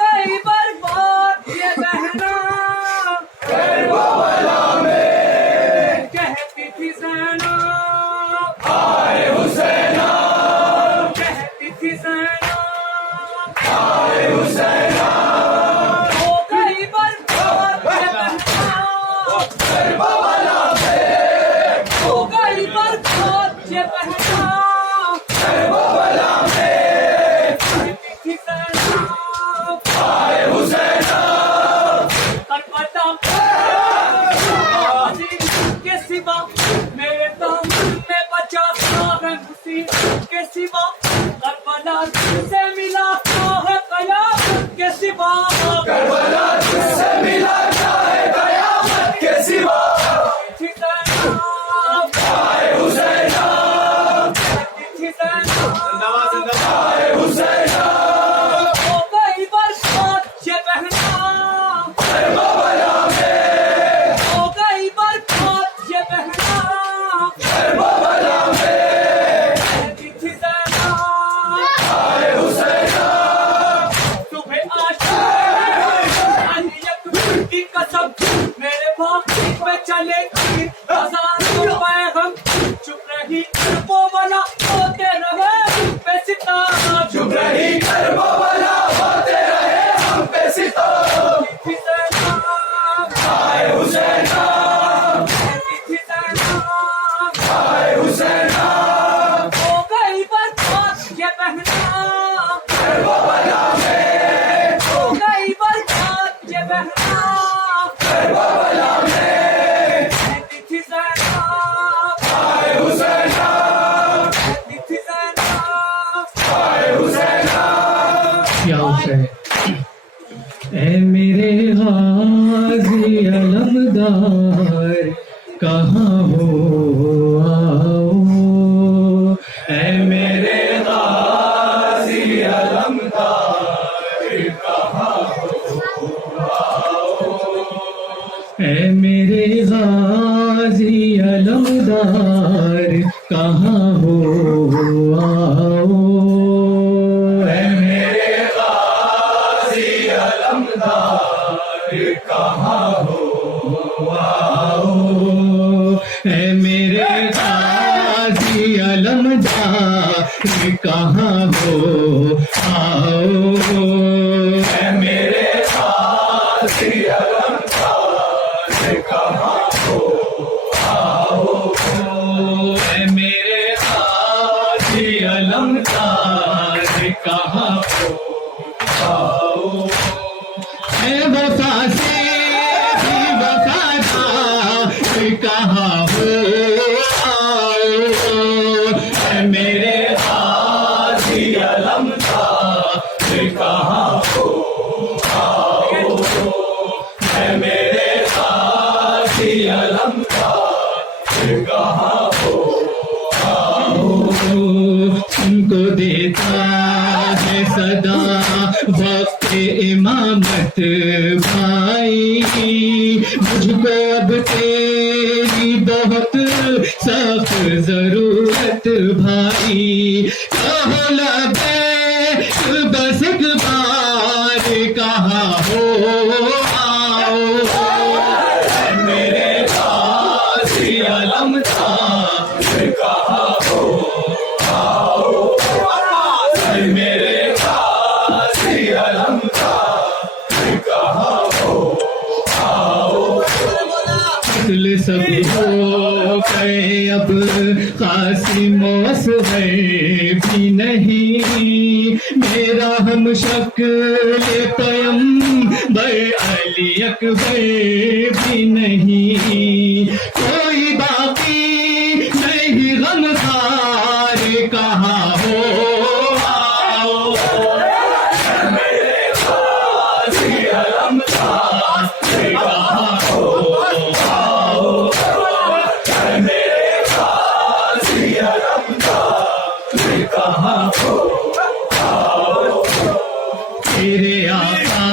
गई बर्बाद ये बहना करबला में कहती थी सैना आए हुसैना कहती थी सैना आए हुसैना हो गई बर्बाद ये बहना करबला में हो गई बर्बाद ये बहना करबला में कहती थी सैना आए हुसैना करबला के सिवा मेरे दम में बचा है खुशी के सिवा करबला से मिला है कयामत के सिवा करबला तुझसे मिला है कयामत के सिवा थी सैना आए हुसैना थी सैना आए हुसैना हो गई बरसात ये बहना करबला में हो गई बरसात ये बहना करबला में कहती थी सैना आए हुसैना तुम्हें आशा की कसम मेरे भाई पे चलेगी हजार रुपए हम चुप रही वो वाला होते रहे पे सितारा चुप रही करबला होते रहे हम पे सितम थी सैना आए हुसैना कहती थी सैना आए हुसैना हो गई बर्बाद ये बहना करबला में हो गई बर्बाद ये बहना करबला में कहती थी सैना आए हुसैना कहती थी सैना आए हुसैना क्या हुसैन ऐ मेरे गाजी अलमदार कहाँ हो आओ ऐ मेरे गाजी अलमदार कहाँ ऐ मेरे गाजी अलमदार कहाँ हो आओ ऐ मेरे गाजी अलमदार कहाँ हो आओ ऐ मेरे गाजी अलमदार कहाँ हो आओ ऐ मेरे गाजी अलमदार कहाँ हो आओ ऐ मेरे गाजी अलमदार कहाँ हो आओ ऐ वफा से ही वफादार कहाँ हो आओ ऐ मेरे गाजी अलमदार कहाँ हो आओ ऐ मेरे गाजी अलमदार कहाँ हो उनको देता है सदा वक्त इमामत भाई मुझको अब तेरी बहुत सख्त जरूरत भाई कहो लबैक बस एक बार कहाँ हो आओ मेरे गाजी अलमदार कहाँ हो आओ मेरे गाजी अलमदार कहाँ हो आओ कुल सब हो गए अब कासिम है भी नहीं मेरा हम शक्ल पयम बर अली अकबर भी नहीं कोई बाकी नहीं गमखार कहाँ हो आओ मेरे गाजी अलमदार कहाँ हो आओ मेरे गाजी अलमदार कहाँ हो आओ तेरे आका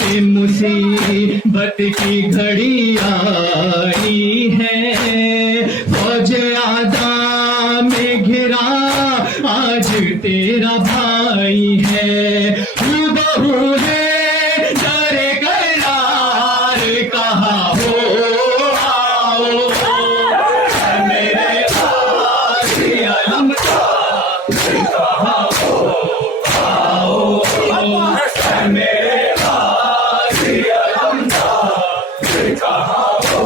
पे मुसीबत की घड़ी आई है फौज आदा में घिरा आज तेरा भाई है बहू है दरे करार कहाँ हो आओ मेरे गाजी आलम कहाँ हो आओ मेरे गाजी आलम कहाँ हो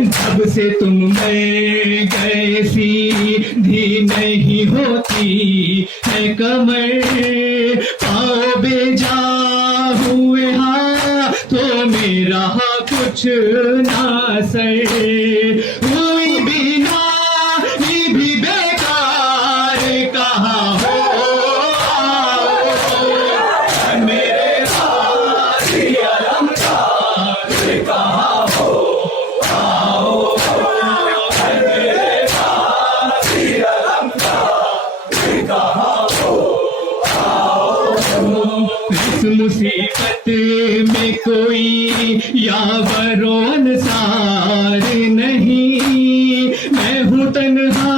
जब से तुम मर गए सीधी नहीं होती है कमर पाओ बेजा हुए तो मेरा कुछ ना सर हुई बिना ही भी बेकार कहाँ हो मेरे गाजी आलम कहाँ हो इस मुसीबत में कोई यावरो अंसार नहीं मैं हूँ तन्हा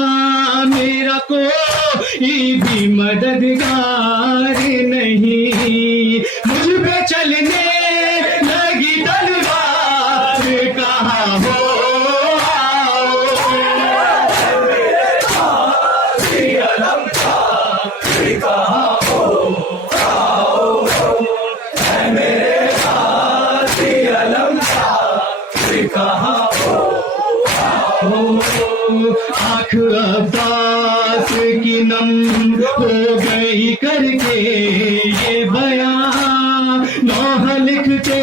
मेरा कोई भी मददगार नहीं मुझ पे चलने लगी तलवार कहाँ हो आँख अब्बास की नम हो गई करके ये बयां नौहा लिखते